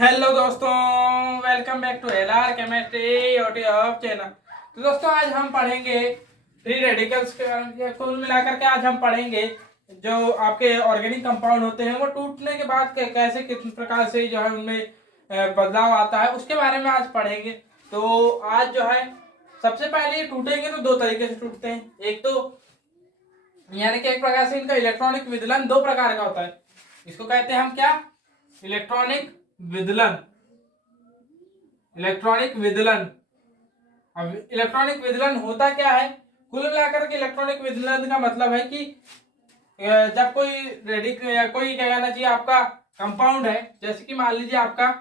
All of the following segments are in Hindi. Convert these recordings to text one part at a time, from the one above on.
हेलो दोस्तों, welcome back to LR chemistry YouTube channel. तो दोस्तों आज हम पढ़ेंगे फ्री रेडिकल्स कुल मिलाकर के आज हम पढ़ेंगे जो आपके ऑर्गेनिक कंपाउंड होते हैं वो टूटने के बाद कैसे किस प्रकार से जो है उनमें बदलाव आता है उसके बारे में आज पढ़ेंगे। तो आज जो है सबसे पहले ये टूटेंगे तो दो तरीके से टूटते हैं। एक तो यानी कि एक प्रकार से इनका इलेक्ट्रॉनिक विदलन दो प्रकार का होता है। इसको कहते हैं हम क्या? इलेक्ट्रॉनिक विदलन। इलेक्ट्रॉनिक विदलन। अब इलेक्ट्रॉनिक विदलन होता क्या है? कुल मिलाकर के इलेक्ट्रॉनिक विदलन का मतलब है कि जब कोई रेडिक या कोई क्या कहना चाहिए आपका कंपाउंड है, जैसे कि मान लीजिए आपका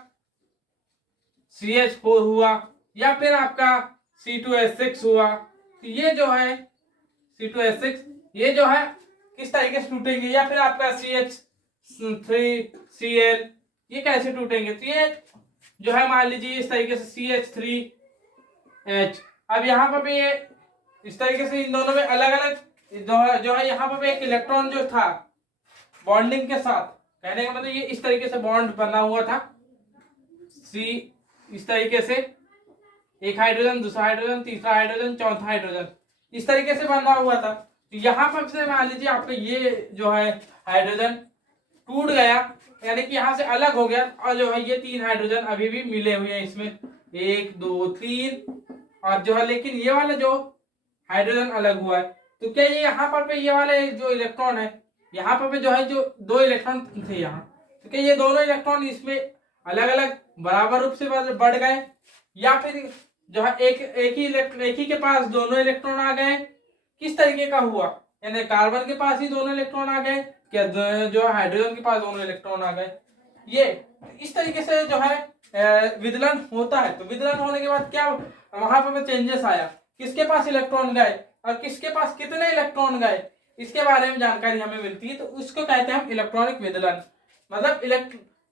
CH4 हुआ या फिर आपका C2H6 हुआ, तो ये जो है C2H6 ये जो है किस तरीके से टूटेंगे, या फिर आपका CH3Cl ये कैसे टूटेंगे। तो ये जो है मान लीजिए इस तरीके से CH3H। अब यहाँ पर भी ये इस तरीके से इन दोनों में अलग अलग जो है यहाँ पर भी एक इलेक्ट्रॉन जो था बॉन्डिंग के साथ, कहने का मतलब ये इस तरीके से बॉन्ड बना हुआ था। C इस तरीके से एक हाइड्रोजन, दूसरा हाइड्रोजन, तीसरा हाइड्रोजन, चौथा हाइड्रोजन इस तरीके से बना हुआ था। तो यहाँ पर से मान लीजिए आपका ये जो है हाइड्रोजन टूट गया, यानी कि यहाँ से अलग हो गया, और जो है ये तीन हाइड्रोजन अभी भी मिले हुए हैं इसमें, एक दो तीन, और जो है लेकिन ये वाला जो हाइड्रोजन अलग हुआ है। तो क्या ये यहाँ पर पे ये वाले जो इलेक्ट्रॉन है यहाँ पर पे जो है जो दो इलेक्ट्रॉन थे यहाँ, तो क्या ये दोनों इलेक्ट्रॉन इसमें अलग अलग बराबर रूप से बढ़ गए, या फिर जो है एक ही के पास दोनों इलेक्ट्रॉन आ गए? किस तरीके का हुआ, यानी कार्बन के पास ही दोनों इलेक्ट्रॉन आ गए, क्या जो हाइड्रोजन के पास दोनों इलेक्ट्रॉन आ गए? ये इस तरीके से जो है विदलन होता है। तो विदलन होने के बाद क्या वहां पर चेंजेस आया, किसके पास इलेक्ट्रॉन गए और किसके पास कितने इलेक्ट्रॉन गए, इसके बारे में जानकारी हमें मिलती है। तो उसको कहते हैं हम इलेक्ट्रॉनिक विदलन। मतलब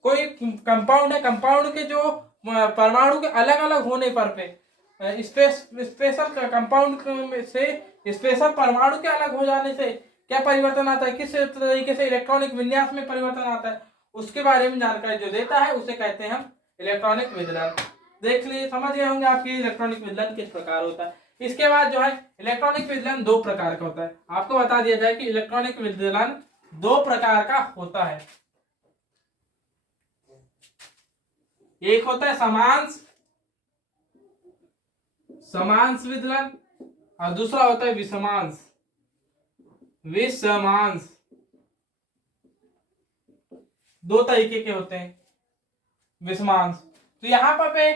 कोई कंपाउंड है, कंपाउंड के जो परमाणु के अलग अलग होने पर पे स्पेशल कंपाउंड से स्पेशल परमाणु के अलग हो जाने से क्या परिवर्तन आता है, किस तरीके से इलेक्ट्रॉनिक विन्यास में परिवर्तन आता है, उसके बारे में जानकारी जो देता है उसे कहते हैं हम इलेक्ट्रॉनिक विदलन। देख लीजिए, समझ गए होंगे आपकी इलेक्ट्रॉनिक विदलन किस प्रकार होता है। इसके बाद जो है इलेक्ट्रॉनिक विदलन दो प्रकार का होता है। आपको बता दिया जाए कि इलेक्ट्रॉनिक विदलन दो प्रकार का होता है। एक होता है समांश विदलन और दूसरा होता है विषमांश। दो तरीके के होते हैं विषमांश। तो यहाँ पर पे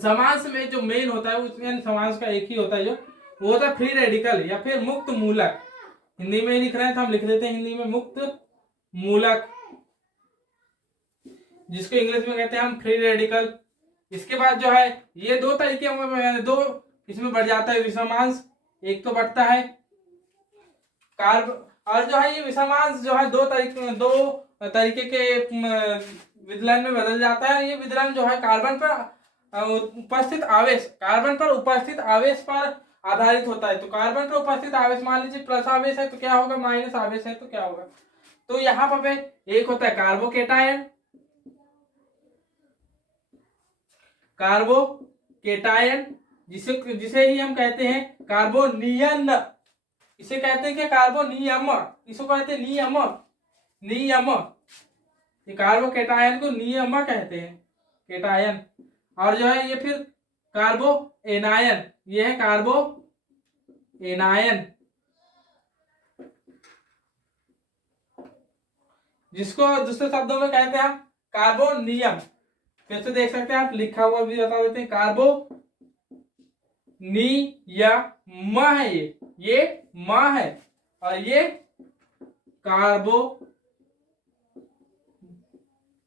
समांश में जो मेन होता है उसमें समांश का एक ही होता है, जो वो होता है फ्री रेडिकल या फिर मुक्त मूलक। हिंदी में लिख रहे हैं तो हम लिख देते हैं हिंदी में मुक्त मूलक, जिसको इंग्लिश में कहते हैं हम फ्री रेडिकल। इसके बाद जो है ये दो तरीके दो इसमें बढ़ जाता है विषमांश। एक तो बढ़ता है कार्ब, और जो है ये विषमांश जो है दो तरीके के विदलन में बदल जाता है। ये विदलन जो है कार्बन पर उपस्थित आवेश पर आधारित होता है। तो कार्बन पर उपस्थित आवेश, मान लीजिए प्लस आवेश है तो क्या होगा, माइनस आवेश है तो क्या होगा। तो यहाँ पर एक होता है कार्बोकेटायन, जिसे ही हम कहते हैं कार्बोनियन। इसे कहते हैं कि कार्बोनियम, इसको कहते हैं नियम। ये कार्बोकेटायन को नियम कहते हैं, केटायन। और जो है ये फिर कार्बो एनायन, ये है कार्बो एनायन, जिसको दूसरे शब्दों में कहते हैं कार्बोनियम। फिर से देख सकते हैं आप, लिखा हुआ भी बता देते हैं, कार्बो नियम है, ये म है, और ये कार्बो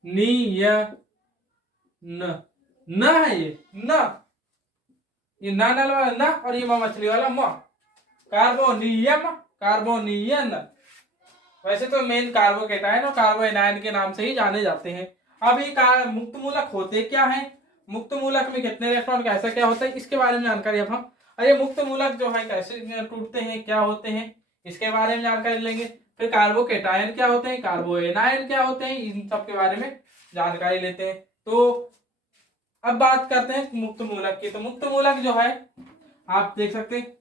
नियन न है, ये न वाला न, और ये मछली वाला म, कार्बोनियन। वैसे तो मेन कार्बोकेटायन और कार्बोएनायन के नाम से ही जाने जाते हैं। अब ये मुक्त मूलक होते क्या है, मुक्त मूलक में कितने इलेक्ट्रॉन कैसा क्या होता है, इसके बारे में जानकारी अब हम, अरे मुक्त मूलक जो है कैसे टूटते हैं, क्या होते हैं, इसके बारे में जानकारी लेंगे। फिर कार्बोकेटायन क्या होते हैं, कार्बोएनायन क्या होते हैं, इन सब के बारे में जानकारी लेते हैं। तो अब बात करते हैं मुक्त मूलक की। तो मुक्त मूलक जो है आप देख सकते हैं,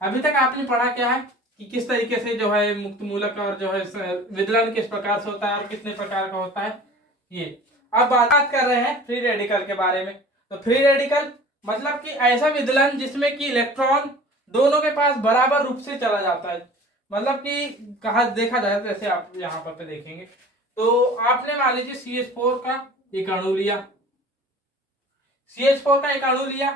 अभी तक आपने पढ़ा क्या है कि किस तरीके से जो है मुक्त मूलक और जो है विदलन किस प्रकार से होता है और कितने प्रकार का होता है ये। अब बात कर रहे हैं फ्री रेडिकल के बारे में। तो फ्री रेडिकल मतलब कि ऐसा विदलन जिसमें कि इलेक्ट्रॉन दोनों के पास बराबर रूप से चला जाता है। मतलब कि कहा देखा जाए, जैसे आप यहाँ पर देखेंगे तो आपने मान लीजिए CH4 का एक अणु लिया, CH4 का एक अणु लिया।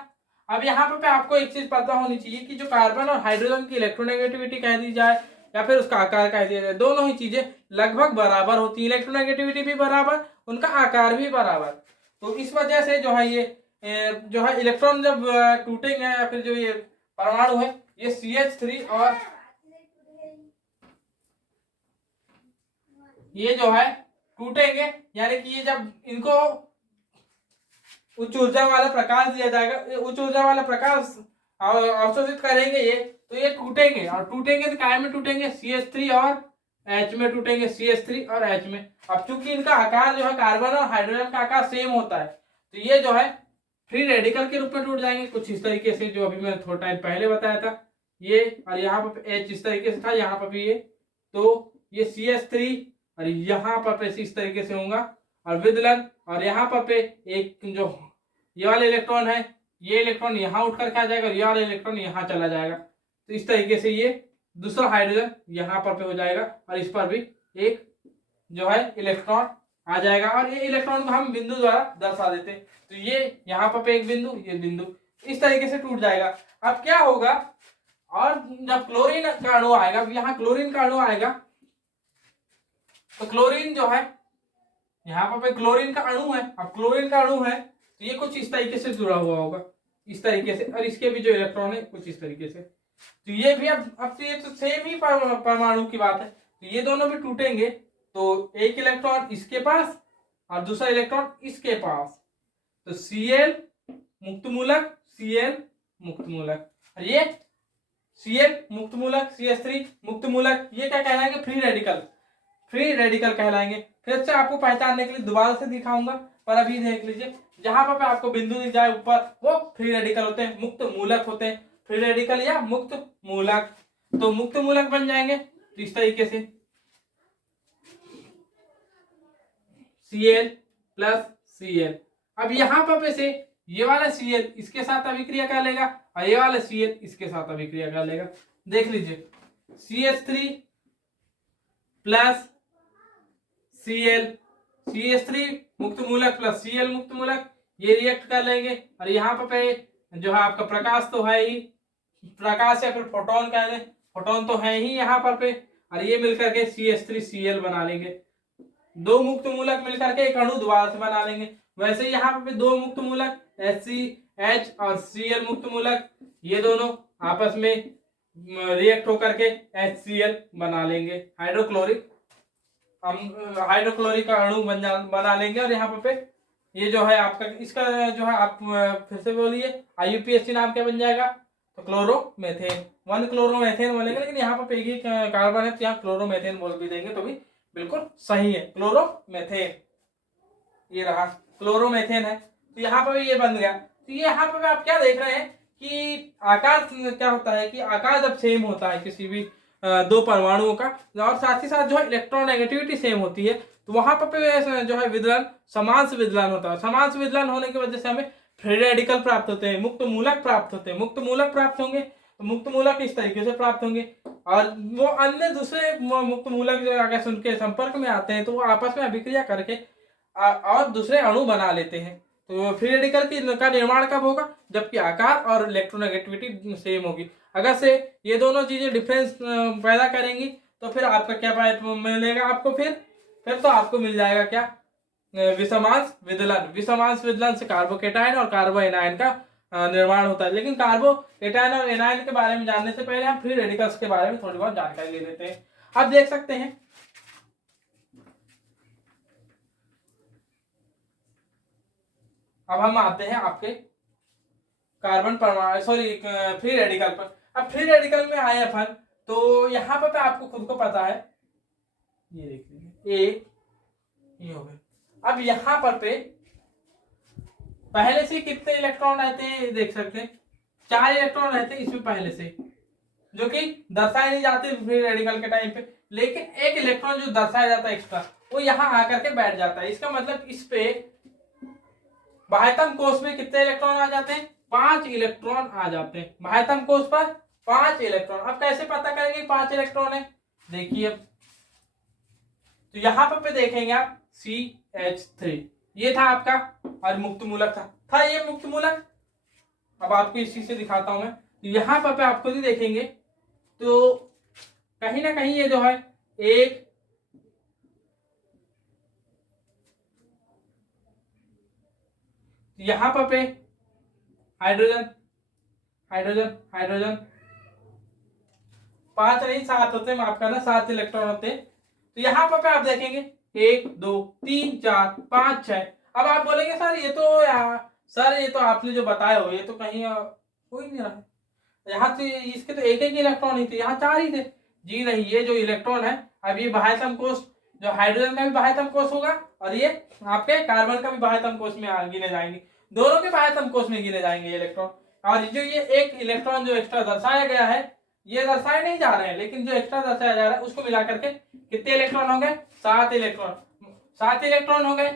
अब यहाँ पे आपको एक चीज पता होनी चाहिए कि जो कार्बन और हाइड्रोजन की इलेक्ट्रोनेगेटिविटी कह दी जाए या फिर उसका आकार कह दिया जाए, दोनों ही चीजें लगभग बराबर होती है। इलेक्ट्रोनेगेटिविटी भी बराबर, उनका आकार भी बराबर। तो इस वजह से जो है ये जो है इलेक्ट्रॉन जब टूटेंगे या फिर जो ये परमाणु है ये CH3 और ये जो है टूटेंगे, यानी कि ये जब इनको उच्च ऊर्जा वाला प्रकाश दिया जाएगा, उच्च ऊर्जा वाला प्रकाश अवशोषित करेंगे ये, तो ये टूटेंगे। और टूटेंगे तो काय में टूटेंगे? CH3 और H में टूटेंगे, CH3 और H में। अब चूंकि इनका आकार जो है कार्बन और हाइड्रोजन का आकार सेम होता है, तो ये जो है फ्री रेडिकल के रूप में टूट जाएंगे कुछ इस तरीके से, जो अभी मैंने थोड़ा टाइम पहले बताया था ये। और यहाँ पर H इस तरीके से था, यहाँ पर भी ये, तो ये CH3 और यहाँ पर इस तरीके से होगा और विदलन। और यहाँ पर एक जो ये वाला इलेक्ट्रॉन है, ये इलेक्ट्रॉन यहाँ उठ करके आ जाएगा और ये वाला इलेक्ट्रॉन यहाँ चला जाएगा। तो इस तरीके से ये दूसरा हाइड्रोजन यहाँ पर हो जाएगा और इस पर भी एक जो है इलेक्ट्रॉन आ जाएगा और ये इलेक्ट्रॉन को हम बिंदु द्वारा दर्शा देते हैं। तो ये यहाँ पर एक बिंदु, ये बिंदु, इस तरीके से टूट जाएगा। अब क्या होगा, और जब क्लोरीन का अणु आएगा, यहाँ क्लोरीन का अणु आएगा, तो क्लोरीन जो है यहाँ पर क्लोरीन का अणु है। अब क्लोरीन का अणु है तो ये कुछ इस तरीके से जुड़ा हुआ होगा, इस तरीके से, और इसके भी जो इलेक्ट्रॉन है कुछ इस तरीके से। तो ये भी अब तो ये तो सेम ही परमाणु की बात है। तो ये दोनों भी टूटेंगे तो एक इलेक्ट्रॉन इसके पास और दूसरा इलेक्ट्रॉन इसके पास, तो Cl मुक्त मूलक, Cl मुक्त मूलक, और ये Cl मुक्त मूलक, CH3 मुक्त मूलक, ये क्या कहलाएंगे? फ्री रेडिकल, फ्री रेडिकल कहलाएंगे। फिर से आपको पहचानने के लिए दोबारा से दिखाऊंगा, पर अभी देख लीजिए जहां पर आपको बिंदु दिख जाए ऊपर, वो फ्री रेडिकल होते हैं, मुक्त मूलक होते हैं। फ्री रेडिकल या मुक्त मूलक, तो मुक्त मूलक बन जाएंगे तो इस तरीके से Cl प्लस Cl। अब यहाँ पर से ये वाला Cl इसके साथ अभिक्रिया कर लेगा और ये वाला Cl इसके साथ अभिक्रिया कर लेगा। देख लीजिए CH3 प्लस Cl, CH3 मुक्त मूलक प्लस Cl मुक्त मूलक, ये रिएक्ट कर लेंगे और यहाँ पे जो है आपका प्रकाश तो है ही, प्रकाश या फिर फोटोन कह दें, फोटोन तो है ही यहाँ पर और ये मिलकर के CH3Cl बना लेंगे। दो मुक्त मूलक मिलकर के एक अणु दोबारा से बना लेंगे। वैसे यहाँ पे दो मुक्त मूलक HCH और Cl मुक्त मूलक, ये दोनों आपस में रिएक्ट होकर के HCl बना लेंगे, हाइड्रोक्लोरिक का अणु बना लेंगे। और यहाँ पे ये जो है आपका इसका जो है आप फिर से बोलिए IUPAC नाम क्या बन जाएगा? तो क्लोरोमेथेन, 1 क्लोरोमेथेन बोलेंगे, लेकिन यहाँ पर एक ही कार्बन है तो यहाँ क्लोरोमेथेन बोल भी देंगे तो भी बिल्कुल सही है, क्लोरोमेथेन। ये रहा क्लोरोमेथेन है, तो यहाँ पर ये बन गया। तो ये यहाँ पर आप क्या देख रहे हैं कि आकार क्या होता है कि आकार जब सेम होता है किसी भी दो परमाणुओं का, और साथ ही साथ जो है इलेक्ट्रोनेगेटिविटी सेम होती है, तो वहां पर जो है विदलन समांश विदलन होता है। समांश विदलन होने की वजह से हमें फ्री रेडिकल प्राप्त होते हैं, मुक्त मूलक प्राप्त होते हैं। मुक्त मूलक प्राप्त होंगे तो मुक्त मूलक इस तरीके से प्राप्त होंगे, और वो अन्य दूसरे मुक्त मूलक जो अगर उनके संपर्क में आते हैं तो वो आपस में अभिक्रिया करके और दूसरे अणु बना लेते हैं। तो फ्री रेडिकल का निर्माण कब होगा? जबकि आकार और इलेक्ट्रोनेगेटिविटी सेम होगी। अगर से ये दोनों चीजें डिफरेंस पैदा करेंगी तो फिर आपका क्या मिलेगा आपको? फिर तो आपको मिल जाएगा क्या? विषमांश विदलन। विषमांश विदलन से कार्बोकेटायन और कार्बो एनायन का निर्माण होता है। लेकिन कार्बो एटायन और एनायन के बारे में जानने से पहले हम फ्री रेडिकल्स के बारे में थोड़ी बहुत जानकारी ले लेते हैं। आप देख सकते हैं अब हम आते हैं आपके कार्बन परमाणु फ्री रेडिकल पर। अब फ्री रेडिकल में आए अपन, तो यहाँ पर आपको खुद को पता है, ये देख लीजिए ये हो गया। अब यहाँ पर पे पहले से कितने इलेक्ट्रॉन रहते हैं देख सकते हैं, 4 इलेक्ट्रॉन रहते हैं इसमें पहले से, जो कि दर्शाए नहीं जाते फ्री रेडिकल के टाइम पे, लेकिन एक इलेक्ट्रॉन जो दर्शाया जाता है एक्स्ट्रा वो यहाँ आकर के बैठ जाता है। इसका मतलब इस पे बाह्यतम कोष में कितने इलेक्ट्रॉन आ जाते हैं, 5 इलेक्ट्रॉन आ जाते हैं बाह्यतम कोष पर, 5 इलेक्ट्रॉन। अब कैसे पता करेंगे 5 इलेक्ट्रॉन है, देखिए अब तो यहाँ पर पे देखेंगे आप CH3, ये था आपका और मुक्त मूलक था ये मुक्त मूलक। अब आपको इसी से दिखाता हूं मैं, तो यहाँ पर पे आपको भी देखेंगे तो कहीं ना कहीं ये जो है एक यहाँ पर पे हाइड्रोजन हाइड्रोजन हाइड्रोजन 5 नहीं 7 होते हैं, माफ करना 7 इलेक्ट्रॉन होते हैं। तो यहाँ पर पे आप देखेंगे 1 2 3 4 5 6। अब आप बोलेंगे सर ये तो सर ये तो आपने जो बताया हो ये तो कहीं हो ही नहीं रहा है, यहाँ तो इसके तो एक एक इलेक्ट्रॉन ही थे, यहाँ 4 ही थे। जी नहीं, ये जो इलेक्ट्रॉन है अब ये बाह्यतम कोष, जो हाइड्रोजन का भी बाह्यतम कोष होगा और ये आपके कार्बन का भी बाह्यतम कोष में गिने जाएंगे, दोनों के बाह्यतम कोष में गिने जाएंगे ये इलेक्ट्रॉन। और जो ये एक इलेक्ट्रॉन जो एक्स्ट्रा दर्शाया गया है ये दर्शाए नहीं जा रहे हैं, लेकिन जो एक्स्ट्रा दर्शाया जा रहा है उसको मिला करके कितने इलेक्ट्रॉन हो गए, 7 इलेक्ट्रॉन, 7 इलेक्ट्रॉन हो गए,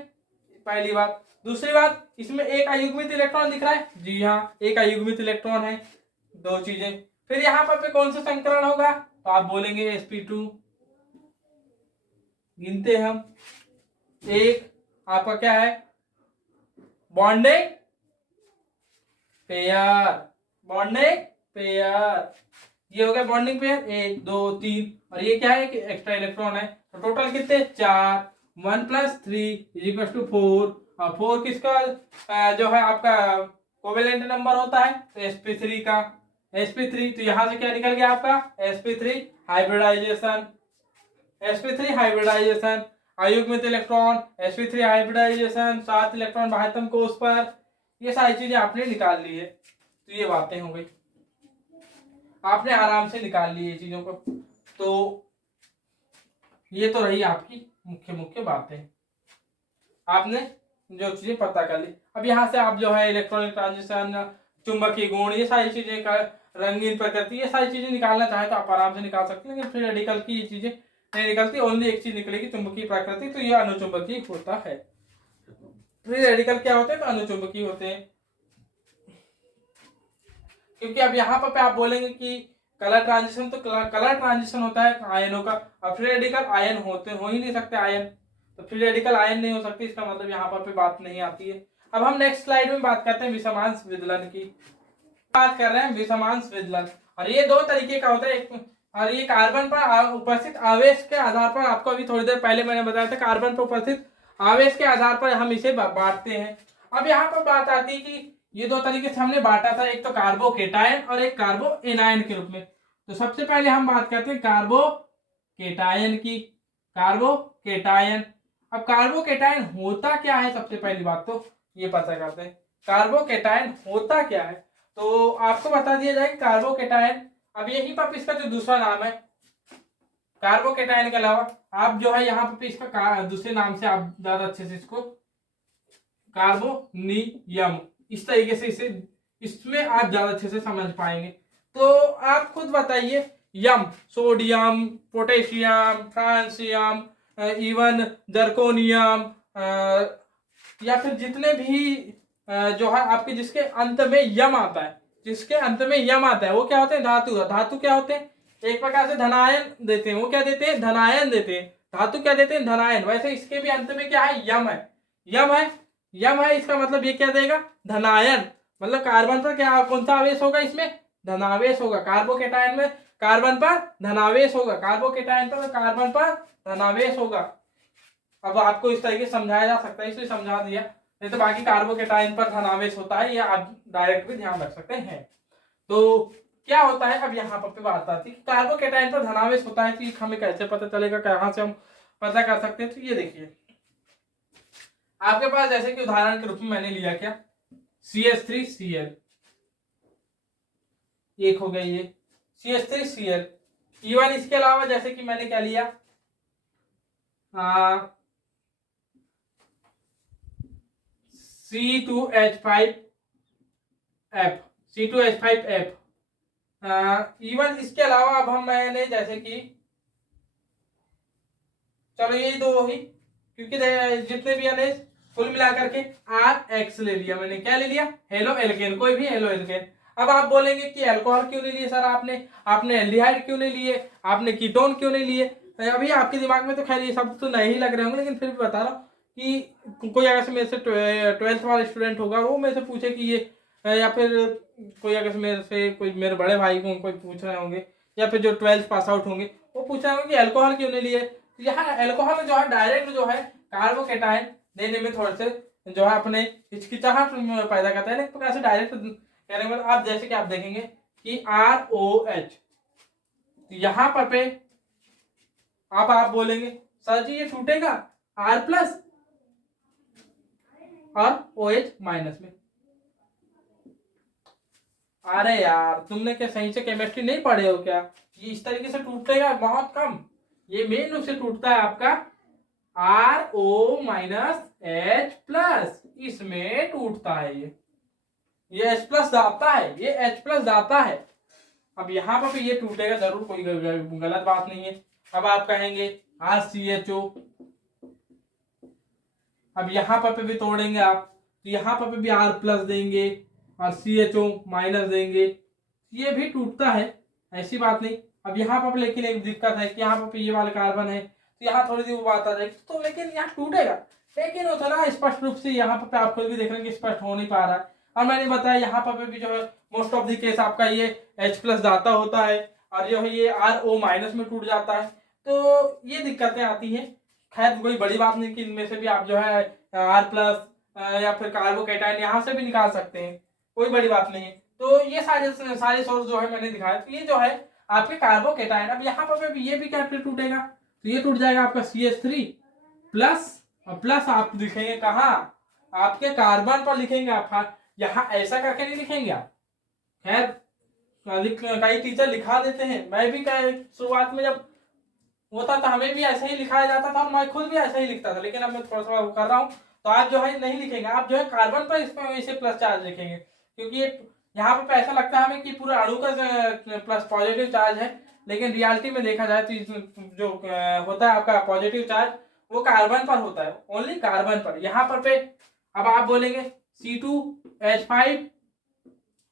पहली बात। दूसरी बात, इसमें एक अयुग्मित इलेक्ट्रॉन दिख रहा है, जी हाँ एक अयुग्मित इलेक्ट्रॉन है, 2 चीजें। फिर यहाँ पर कौन सा संकरण होगा, तो आप बोलेंगे sp2, गिनते हम, एक आपका क्या है बॉन्डिंग पेयर, बॉन्डिंग पेयर, ये हो गया बॉन्डिंग पेयर 1 2 3, और ये क्या है कि एक्स्ट्रा इलेक्ट्रॉन है। तो टोटल कितने 4, 1 + 3 = 4, और 4 किसका जो है आपका कोवेलेंट नंबर होता है, तो sp3 का, sp3, तो यहां से क्या निकल गया आपका sp3 हाइब्रिडाइजेशन, sp3 हाइब्रिडाइजेशन, अयुग्मित इलेक्ट्रॉन, sp3 हाइब्रिडाइजेशन, 7 इलेक्ट्रॉन बाह्यतम कोष पर, ये सारी चीजें आपने निकाल ली है। तो ये बातें हो गई, आपने आराम से निकाल ली ये चीजों को। तो ये तो रही आपकी मुख्य मुख्य बातें, आपने जो चीजें पता कर ली। अब यहाँ से आप जो है इलेक्ट्रॉनिक ट्रांजिशन, चुंबकीय गुण, ये सारी चीजें का रंगीन प्रकृति, ये सारी चीजें निकालना चाहे तो आप आराम से निकाल सकते हैं, लेकिन फ्री रेडिकल की ये चीजें नहीं निकलती, ओनली एक चीज निकलेगी चुंबकीय प्रकृति, तो ये अनुचुंबकीय होता है। फ्री रेडिकल क्या होते हैं, तो अनुचुंबकीय होते हैं। क्योंकि अब यहाँ पर आप बोलेंगे कि कलर ट्रांजिशन, तो कलर ट्रांजिशन होता है आयनों का, अब फ्री रेडिकल आयन होते हो ही नहीं सकते आयन, तो फ्री रेडिकल आयन नहीं हो सकती, इसका मतलब यहाँ पर बात नहीं आती है। अब हम नेक्स्ट स्लाइड में बात करते हैं विषमांश विदलन की, बात कर रहे हैं विषमांश विदलन, और ये 2 तरीके का होता है। एक, और ये कार्बन पर उपस्थित आवेश के आधार पर, आपको अभी थोड़ी देर पहले मैंने बताया था कार्बन पर उपस्थित आवेश के आधार पर हम इसे बांटते हैं। अब यहाँ पर बात आती है कि ये 2 तरीके से हमने बांटा था, एक तो कार्बोकेटायन और एक कार्बोएनायन के रूप में। तो सबसे पहले हम बात करते हैं कार्बोकेटायन की, कार्बोकेटायन। अब कार्बोकेटायन होता क्या है, सबसे पहली बात तो ये पता करते हैं कार्बोकेटायन होता क्या है। तो आपको बता दिया जाए कार्बोकेटायन, अब यही पर इसका जो दूसरा नाम है कार्बोकेटायन के अलावा, आप जो है यहाँ पर इसका दूसरे नाम से आप ज्यादा अच्छे से इसको कार्बोनियम, इस तरीके से इसे इसमें आप ज्यादा अच्छे से समझ पाएंगे। तो आप खुद बताइए, यम sodium, potassium, francium, even zirconium, या फिर जितने भी जो है आपके जिसके अंत में यम आता है, जिसके अंत में यम आता है वो क्या होते हैं, धातु। धातु क्या होते हैं, एक प्रकार से धनायन देते हैं, वो क्या देते हैं, धनायन देते हैं। धातु क्या देते हैं, धनायन। वैसे इसके भी अंत में क्या है, यम है, यम है, यम है, इसका मतलब ये क्या देगा, धनायन। मतलब कार्बन पर क्या कौन सा आवेश होगा, इसमें धनावेश होगा। कार्बोकेटायन में कार्बन पर धनावेश होगा, कार्बोकेटायन पर कार्बन पर धनावेश होगा। अब आपको इस तरीके से समझाया जा सकता है, इसलिए समझा दिया, नहीं तो बाकी कार्बोकेटायन पर धनावेश होता है, ये आप डायरेक्ट भी ध्यान रख सकते हैं। तो क्या होता है, अब यहाँ पर बात आती है कार्बोकेटायन पर धनावेश होता है, कि हमें कैसे पता चलेगा, कहाँ से हम पता कर सकते हैं। तो ये देखिए आपके पास जैसे कि उदाहरण के रूप में मैंने लिया क्या, CH3Cl, एक हो गया ये CH3Cl। इवन इसके अलावा जैसे कि मैंने क्या लिया, C2H5F, C2H5F। इवन इसके अलावा अब मैंने जैसे कि चलो ये दो ही, क्योंकि जितने भी यानी कुल मिला करके RX ले लिया मैंने। क्या ले लिया? हेलो एल्केन, कोई भी हेलो एल्केन। अब आप बोलेंगे कि अल्कोहल क्यों नहीं लिए सर आपने एल्डिहाइड क्यों नहीं लिए, आपने कीटोन क्यों नहीं लिए? अभी आपके दिमाग में तो खैर ये सब तो नहीं लग रहे होंगे, लेकिन फिर भी बता रहा हूँ कि कोई अगर से मेरे से 12th वाला स्टूडेंट होगा, वो मेरे से पूछे कि ये या फिर कोई अगर मेरे से कोई मेरे बड़े भाई को कोई पूछ रहे होंगे, या फिर जो 12th पास आउट होंगे वो पूछ रहे होंगे कि अल्कोहल क्यों नहीं लिए। तो यहाँ अल्कोहल जो है डायरेक्ट जो है कार्बोकेटाइन देने में थोड़े से जो है अपने हिचकिचाहट पैदा करता है। एक प्रकार से डायरेक्ट कहने के बाद आप जैसे कि आप देखेंगे कि ROH, यहाँ पर पे अब आप बोलेंगे सर जी ये टूटेगा R प्लस और OH माइनस में। अरे यार तुमने क्या सही से केमिस्ट्री नहीं पढ़े हो क्या? ये इस तरीके से टूटेगा बहुत कम, ये मेन रूप से टूटता है आपका RO माइनस H प्लस, इसमें टूटता है ये H प्लस जाता है, ये H प्लस जाता है। अब यहाँ पर ये टूटेगा जरूर, कोई गलत बात नहीं है। अब आप कहेंगे RCHO, अब यहाँ पर भी तोड़ेंगे आप, तो यहाँ पर भी R प्लस देंगे और CHO माइनस देंगे, ये भी टूटता है, ऐसी बात नहीं। अब यहाँ पर लेकिन एक दिक्कत है कि यहाँ पर ये वाला कार्बन है, तो यहाँ थोड़ी सी वो बात आ जाएगी, तो लेकिन यहाँ टूटेगा, लेकिन वो थोड़ा स्पष्ट रूप से यहाँ पर आप खुद भी देख रहे हैं कि स्पष्ट हो नहीं पा रहा है। और मैंने बताया यहाँ पर भी जो है मोस्ट ऑफ द केस आपका ये H प्लस दाता होता है और जो है ये RO माइनस में टूट जाता है, तो ये दिक्कतें आती हैं। खैर कोई बड़ी बात नहीं कि इनमें से भी आप जो है R प्लस या फिर कार्बोकेटाइन यहाँ से भी निकाल सकते हैं, कोई बड़ी बात नहीं है। तो ये सारे सोर्स जो है मैंने दिखाया, तो ये जो है आपके कार्बोकेटाइन। अब यहाँ पर भी ये भी कैपिटल टूटेगा, तो ये टूट जाएगा आपका CH3 प्लस, और प्लस आप लिखेंगे कहाँ? आपके कार्बन पर लिखेंगे आप, यहाँ ऐसा करके नहीं लिखेंगे आप। खैर कई टीचर लिखा देते हैं, मैं भी शुरुआत में जब होता था हमें भी ऐसा ही लिखाया जाता था और मैं खुद भी ऐसा ही लिखता था, लेकिन अब मैं थोड़ा सा वो कर रहा हूँ, तो आप जो है नहीं लिखेंगे, आप जो है कार्बन पर इसमें इसे प्लस चार्ज लिखेंगे, क्योंकि यहाँ पर ऐसा लगता है हमें कि पूरा अणु का प्लस पॉजिटिव चार्ज है, लेकिन रियलिटी में देखा जाए तो जो होता है आपका पॉजिटिव चार्ज वो कार्बन पर होता है, ओनली कार्बन पर। यहाँ पर पे अब आप बोलेंगे C2H5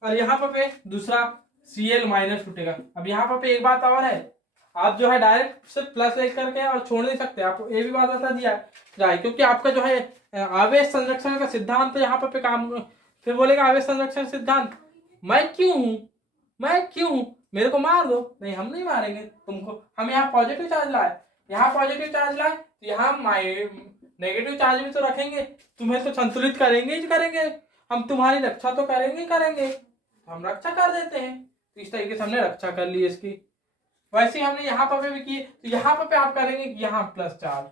और यहाँ पर पे दूसरा Cl माइनस टूटेगा। अब यहाँ पर पे एक बात और है, आप जो है डायरेक्ट सिर्फ प्लस लिख करके और छोड़ नहीं सकते, आपको ये भी बात बता दिया जाए, क्योंकि आपका जो है आवेश संरक्षण का सिद्धांत तो यहाँ पर काम, फिर बोलेगा आवेश संरक्षण सिद्धांत मैं क्यों हूं, मेरे को मार दो। नहीं, हम नहीं मारेंगे तुमको, हम यहाँ पॉजिटिव चार्ज लाए, यहाँ पॉजिटिव चार्ज लाए, तो यहाँ नेगेटिव चार्ज भी तो रखेंगे, तुम्हें तो संतुलित करेंगे ही करेंगे, हम तुम्हारी रक्षा तो करेंगे, तो हम रक्षा कर देते हैं। तो इस तरीके से हमने रक्षा कर ली इसकी। वैसे हमने यहाँ पर भी की, तो यहाँ पर आप करेंगे कि यहाँ प्लस चार्ज,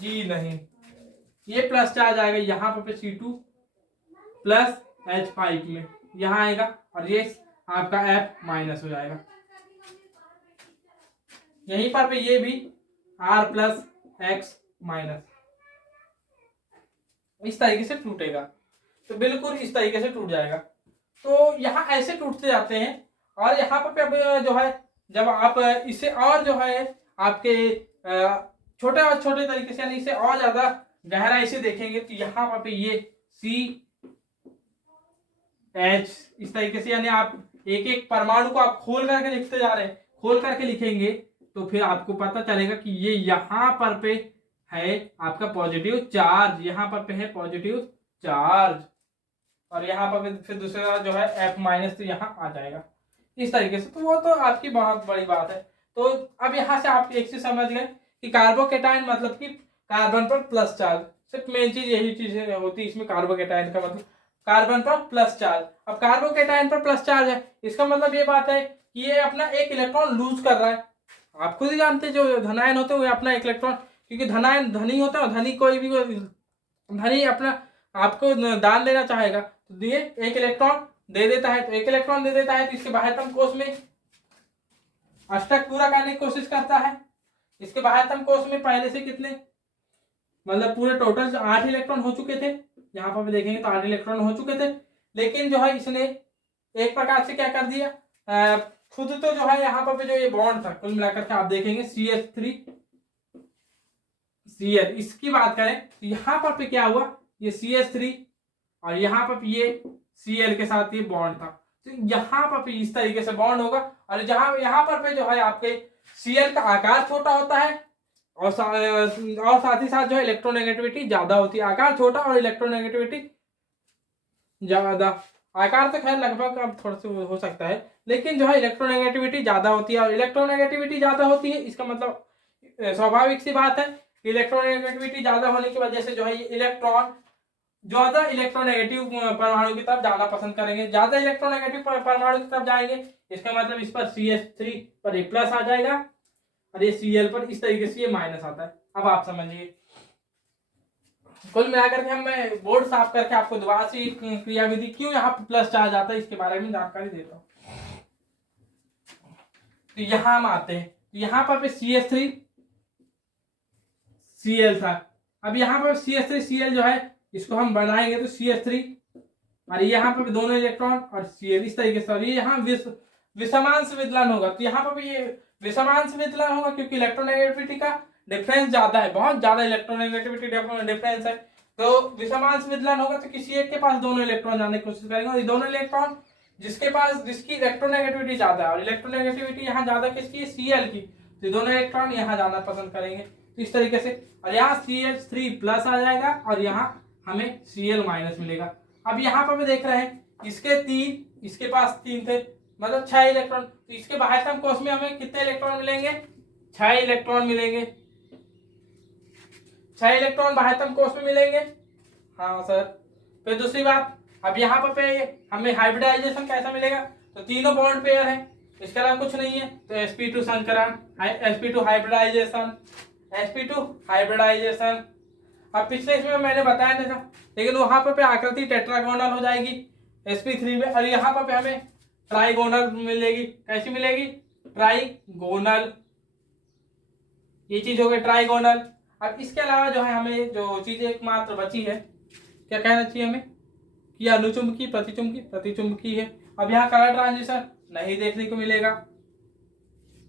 जी नहीं, ये प्लस चार्ज आएगा यहाँ पर C2 प्लस H5 में, यहाँ आएगा, और ये आपका F माइनस हो जाएगा। यहीं पर पे ये भी R प्लस X माइनस, इस तरीके से टूटेगा, तो बिल्कुल इस तरीके से टूट जाएगा। तो यहाँ ऐसे टूटते जाते हैं। और यहाँ पर अब जो है जब आप इसे और जो है आपके छोटे और छोटे तरीके से, यानी इसे और ज्यादा गहराई से देखेंगे, तो यहाँ पर ये CH इस तरीके से, यानी आप एक एक परमाणु को आप खोल करके लिखते जा रहे हैं, खोल करके लिखेंगे, तो फिर आपको पता चलेगा कि ये यहाँ पर पे है आपका पॉजिटिव चार्ज, यहाँ पर पे है पॉजिटिव चार्ज, और यहाँ पर फिर दूसरा जो है F माइनस, तो यहाँ आ जाएगा इस तरीके से। तो वो तो आपकी बहुत बड़ी बात है। तो अब यहाँ से आप एक चीज समझ गए कि कार्बोकेटाइन मतलब कि कार्बन पर प्लस चार्ज, सिर्फ मेन चीज यही चीज होती है इसमें, कार्बोकेटाइन का मतलब कार्बन पर प्लस चार्ज। अब कार्बोकेटाइन पर प्लस चार्ज है, इसका मतलब ये बात है कि ये अपना एक इलेक्ट्रॉन लूज कर रहा है। आप खुद ही जानते हैं जो धनायन होते हैं वो अपना एक इलेक्ट्रॉन, क्योंकि धनायन धनी होता है, धनी कोई भी धनी अपना आपको दान देना चाहेगा, तो ये एक इलेक्ट्रॉन दे देता है, तो एक इलेक्ट्रॉन दे देता है, तो इसके बाह्यतम कोष में अष्टक पूरा करने की कोशिश करता है। इसके बाह्यतम कोष में पहले से कितने, मतलब पूरे टोटल 8 इलेक्ट्रॉन हो चुके थे, यहाँ पर भी देखेंगे तो 8 इलेक्ट्रॉन हो चुके थे, लेकिन जो है इसने एक प्रकार से क्या कर दिया, खुद तो जो है यहाँ पर जो ये बॉन्ड था कुल मिलाकर के आप देखेंगे CH3 Cl, इसकी बात करें तो यहाँ पर क्या हुआ, ये CH3 और यहाँ पर ये Cl के साथ ये बॉन्ड था, तो यहाँ पर इस तरीके से बॉन्ड होगा। और जहां यहाँ पर जो है आपके Cl का आकार छोटा होता है और साथ ही साथ जो है इलेक्ट्रोनेगेटिविटी ज्यादा होती है। आकार छोटा और इलेक्ट्रोनेगेटिविटी ज्यादा, आकार तो खैर लगभग अब थोड़ा सा हो सकता है, लेकिन जो है इलेक्ट्रोनेगेटिविटी ज्यादा होती है। और इलेक्ट्रोनेगेटिविटी ज्यादा होती है इसका मतलब स्वाभाविक सी बात है, इलेक्ट्रोनेगेटिविटी ज्यादा होने की वजह से जो है ये इलेक्ट्रॉन ज्यादा इलेक्ट्रोनेगेटिव परमाणु की तरफ जाना पसंद करेंगे, ज्यादा इलेक्ट्रोनेगेटिव परमाणु की तरफ जाएंगे। इसका मतलब इस पर CH3 पर एक प्लस आ जाएगा और ये Cl पर इस तरीके से ये माइनस आता है। अब आप समझिए, कुल मिलाकर के हम बोर्ड साफ करके आपको दोबारा से क्रियाविधि क्यों यहाँ पर प्लस चार्ज आता है इसके बारे में जानकारी देता हूँ। तो यहाँ हम आते हैं, यहाँ पर CH3 Cl था, अब यहाँ पर CH3 Cl जो है इसको हम बनाएंगे तो CH3 और यहाँ पर दोनों इलेक्ट्रॉन और Cl इस तरीके से, और ये यहाँ विषमांश विदलन होगा। तो यहाँ पर भी ये विषमांश विदलन होगा क्योंकि इलेक्ट्रोनेगेटिविटी का डिफरेंस ज्यादा है, बहुत ज्यादा इलेक्ट्रोनेगेटिविटी डिफरेंस है, तो विषमांश विदलन होगा। तो किसी एक के पास दोनों इलेक्ट्रॉन जाने की कोशिश करेंगे और ये दोनों इलेक्ट्रॉन जिसकी इलेक्ट्रोनेगेटिविटी ज्यादा है और इलेक्ट्रोनेगेटिविटी यहाँ ज्यादा किसकी है, Cl की, तो दोनों इलेक्ट्रॉन यहाँ जाना पसंद करेंगे। तो इस तरीके से, और यहाँ CH3 प्लस आ जाएगा और यहाँ हमें Cl माइनस मिलेगा। अब यहाँ पर भी देख रहे हैं इसके 3, इसके पास 3 थे, मतलब 6 इलेक्ट्रॉन, तो इसके बाह्यतम कोश में हमें कितने इलेक्ट्रॉन मिलेंगे, 6 इलेक्ट्रॉन मिलेंगे, 6 इलेक्ट्रॉन बाह्यतम कोश में मिलेंगे। हाँ सर, फिर दूसरी बात, अब यहाँ पर हमें हाइब्रिडाइजेशन कैसा मिलेगा, तो तीनों बॉन्ड पेयर है, इसके अलावा कुछ नहीं है, तो sp2 संकरण, sp2 हाइब्रिडाइजेशन। अब पिछले इसमें मैंने बताया नहीं था, लेकिन वहां पर आकृति टेट्रागोनल हो जाएगी sp3 में, और यहाँ पर हमें ट्राइगोनल मिलेगी। कैसी मिलेगी, ट्राइगोनल, ये चीज हो गई ट्राइगोनल। अब इसके अलावा जो है हमें जो चीज एकमात्र बची है, क्या कहना चाहिए हमें, कि अनुचुंबकी प्रतिचुंबकी है। अब यहाँ कलर ट्रांजिशन नहीं देखने को मिलेगा।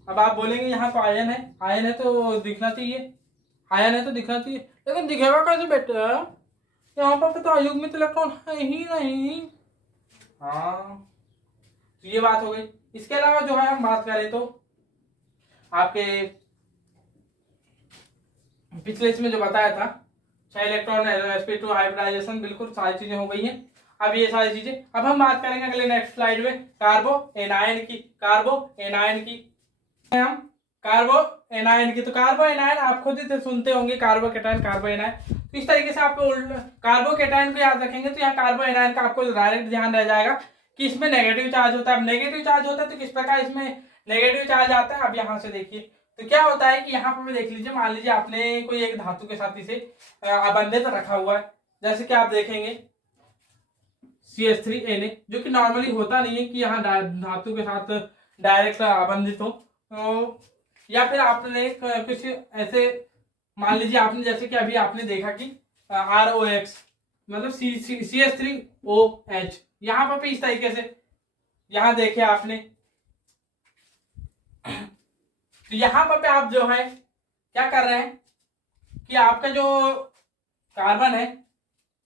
अब आप बोलेंगे यहाँ तो आयन है तो दिखना चाहिए, लेकिन दिखेगा कैसे बेटा, यहाँ पर तो अयुग्मित इलेक्ट्रॉन है ही नहीं। हाँ, तो ये बात हो गई। इसके अलावा जो है हम बात करें तो आपके पिछले इसमें जो बताया था 6 इलेक्ट्रॉन sp2 हाइब्रिडाइजेशन, बिल्कुल सारी चीजें हो गई हैं। अब ये सारी चीजें अब हम बात करेंगे अगले नेक्स्ट स्लाइड में कार्बो एनायन की। तो कार्बो एनायन आप खुद ही सुनते होंगे, कार्बो कैटायन, कार्बो एनायन। तो इस तरीके से आपको कार्बो कैटायन को याद रखेंगे तो यहाँ कार्बो एनायन का आपको डायरेक्ट ध्यान रह जाएगा कि इसमें नेगेटिव चार्ज होता है। अब नेगेटिव चार्ज होता है तो किस प्रकार इसमें नेगेटिव चार्ज आता है, अब यहाँ से देखिए तो क्या होता है कि यहाँ पर देख लीजिए, मान लीजिए आपने कोई एक धातु के साथ इसे आबंधित रखा हुआ है, जैसे कि आप देखेंगे CH3Na, जो कि नॉर्मली होता नहीं है कि यहाँ धातु के साथ डायरेक्ट आबंधित हो, तो या फिर आपने कुछ ऐसे मान लीजिए आपने जैसे कि अभी आपने देखा कि ROX मतलब CH3OH, यहाँ पर भी इस तरीके से यहाँ देखे आपने, तो यहाँ पर आप जो है क्या कर रहे हैं कि आपका जो कार्बन है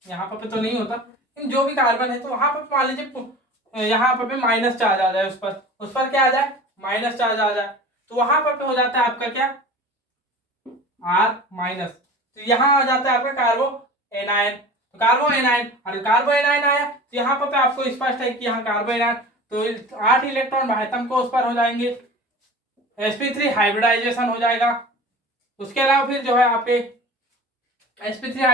यहाँ पर तो नहीं होता, लेकिन जो भी कार्बन है तो वहां पर मान लीजिए यहाँ पर माइनस चार्ज आ जाए, उस पर क्या आ जाए, माइनस चार्ज आ जाए, तो वहां पर हो जाता है आपका क्या, R माइनस, तो यहाँ आ जाता है आपका कार्बो एनायन। तो कार्बो एनायन, और कार्बो एनायन आया तो यहाँ पर आपको स्पष्ट है कि यहाँ कार्बो एनायन, तो 8 इलेक्ट्रॉन बाह्यतम कोश पर हो जाएंगे, sp3 हाइब्रिडाइजेशन हो जाएगा। उसके अलावा फिर जो है आपके sp3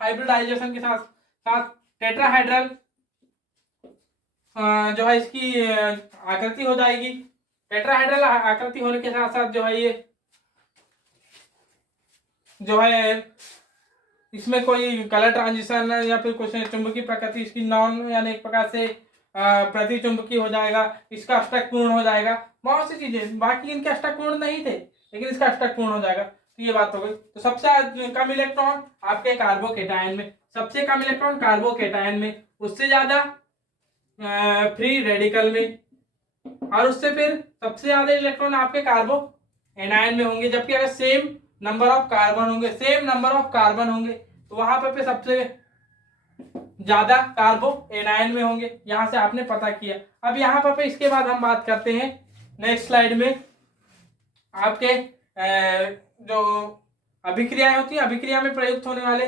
हाइब्रिडाइजेशन के साथ साथ टेट्राहाइड्रल जो है इसकी आकृति हो जाएगी। टेट्राहाइड्रल आकृति होने के साथ साथ जो है ये जो है इसमें कोई कलर ट्रांजिशन या फिर कुछ चुंबकीय प्रकृति इसकी नॉन यानी एक प्रकार से प्रतिचुंबकीय हो जाएगा, इसका अष्टक पूर्ण हो जाएगा, बहुत सी चीजें, बाकी इनके अष्टक पूर्ण नहीं थे लेकिन इसका अष्टक पूर्ण हो जाएगा। तो ये बात हो गई। तो सबसे कम इलेक्ट्रॉन आपके कार्बोकेटायन में, सबसे कम इलेक्ट्रॉन कार्बोकेटायन में, उससे ज्यादा फ्री रेडिकल में, और उससे फिर सबसे ज्यादा इलेक्ट्रॉन आपके कार्बो एनायन में होंगे। जबकि अगर सेम नंबर ऑफ कार्बन होंगे तो वहां पर सबसे ज्यादा कार्बो एनायन में होंगे। यहां से आपने पता किया। अब यहाँ पर इसके बाद हम बात करते हैं नेक्स्ट स्लाइड में आपके जो अभिक्रियाएं होती है, अभिक्रिया में प्रयुक्त होने वाले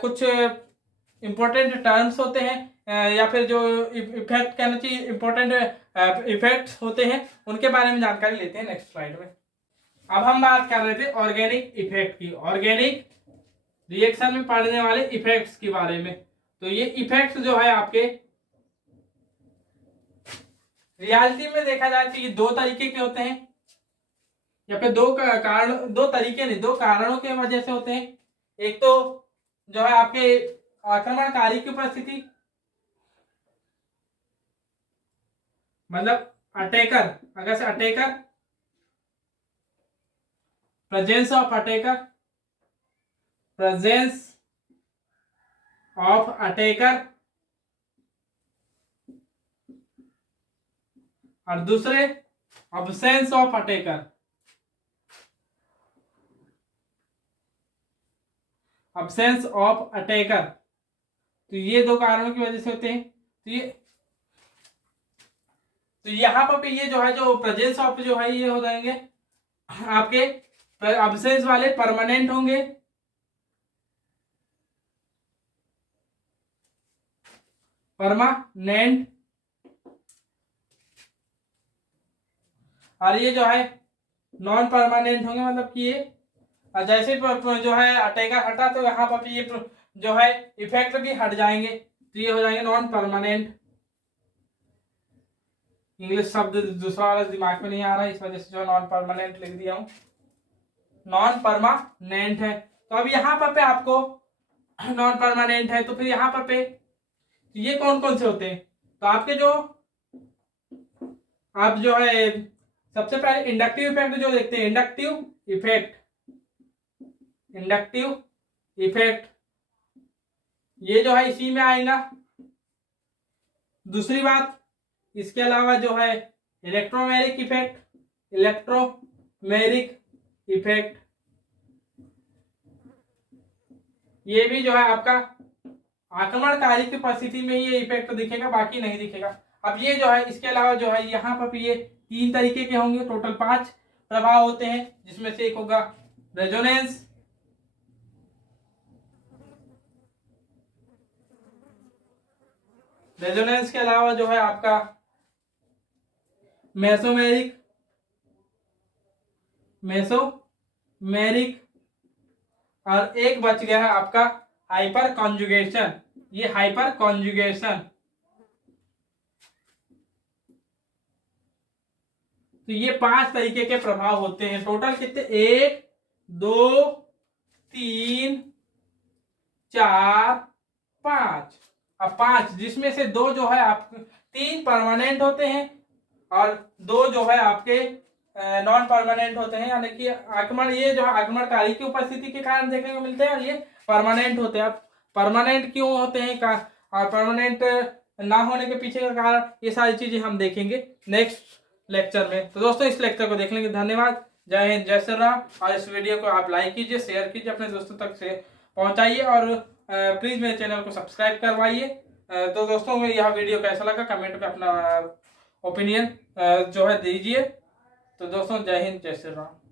कुछ इंपॉर्टेंट टर्म्स होते हैं, या फिर जो इफेक्ट कहना चाहिए, इंपॉर्टेंट इफेक्ट्स होते हैं, उनके बारे में जानकारी लेते हैं नेक्स्ट स्लाइड में। अब हम बात कर रहे थे ऑर्गेनिक इफेक्ट की, ऑर्गेनिक रिएक्शन में पड़ने वाले इफेक्ट्स के बारे में। तो ये इफेक्ट्स जो है आपके रियलिटी में देखा जाए तो ये दो तरीके के होते हैं, या फिर दो तरीके नहीं, दो कारणों की वजह से होते हैं। एक तो जो है आपके आक्रमणकारी की उपस्थिति, मतलब अटैकर, अगर से attacker, presence of attacker, presence of attacker, और दूसरे absence of attacker, absence of attacker. तो ये दो कारणों की वजह से होते हैं। तो यहां पर ये जो है, जो प्रेजेंस ऑफ जो है, ये हो जाएंगे आपके अब्सेंस वाले परमानेंट होंगे, परमानेंट, और ये जो है नॉन परमानेंट होंगे। मतलब कि ये जैसे जो है अटैकर हटा तो यहाँ पर ये जो है इफेक्ट भी हट जाएंगे, तो ये हो जाएंगे नॉन परमानेंट। इंग्लिश शब्द दूसरा वाला दिमाग में नहीं आ रहा है, इस वजह से जो नॉन परमानेंट लिख दिया हूं, नॉन परमानेंट है। तो अब यहाँ पर आपको नॉन परमानेंट है, तो फिर यहाँ पर ये कौन कौन से होते हैं? तो आपके जो आप जो है सबसे पहले इंडक्टिव इफेक्ट जो देखते हैं, इंडक्टिव इफेक्ट ये जो है इसी में आएगा। दूसरी बात, इसके अलावा जो है इलेक्ट्रोमेरिक इफेक्ट, ये भी जो है आपका आक्रमणकारी की परिस्थिति में ये इफेक्ट दिखेगा, बाकी नहीं दिखेगा। अब ये जो है इसके अलावा जो है यहाँ पर ये 3 तरीके के होंगे, टोटल 5 प्रभाव होते हैं, जिसमें से एक होगा रेजोनेंस, के अलावा जो है आपका मेसोमेरिक, और एक बच गया है आपका हाइपर कॉन्जुगेशन। ये हाइपर कॉन्जुगेशन, तो ये 5 तरीके के प्रभाव होते हैं। टोटल कितने? 1 2 3 4 5। अब 5 जिसमें से 2 जो है आप 3 परमानेंट होते हैं और 2 जो है आपके नॉन परमानेंट होते हैं, यानी कि आक्रमण, ये जो है आक्रमणकारी की उपस्थिति के कारण देखने को मिलते हैं, और ये परमानेंट होते हैं। अब परमानेंट क्यों होते हैं और परमानेंट ना होने के पीछे का कारण, ये सारी चीजें हम देखेंगे नेक्स्ट लेक्चर में। तो दोस्तों इस लेक्चर को देखने के धन्यवाद। जय हिंद, जय श्री राम। और इस वीडियो को आप लाइक कीजिए, शेयर कीजिए, अपने दोस्तों तक से पहुंचाइए, और प्लीज मेरे चैनल को सब्सक्राइब करवाइए। तो दोस्तों यह वीडियो कैसा लगा कमेंट में अपना ओपिनियन जो है दीजिए। तो दोस्तों जय हिंद, जय श्री राम।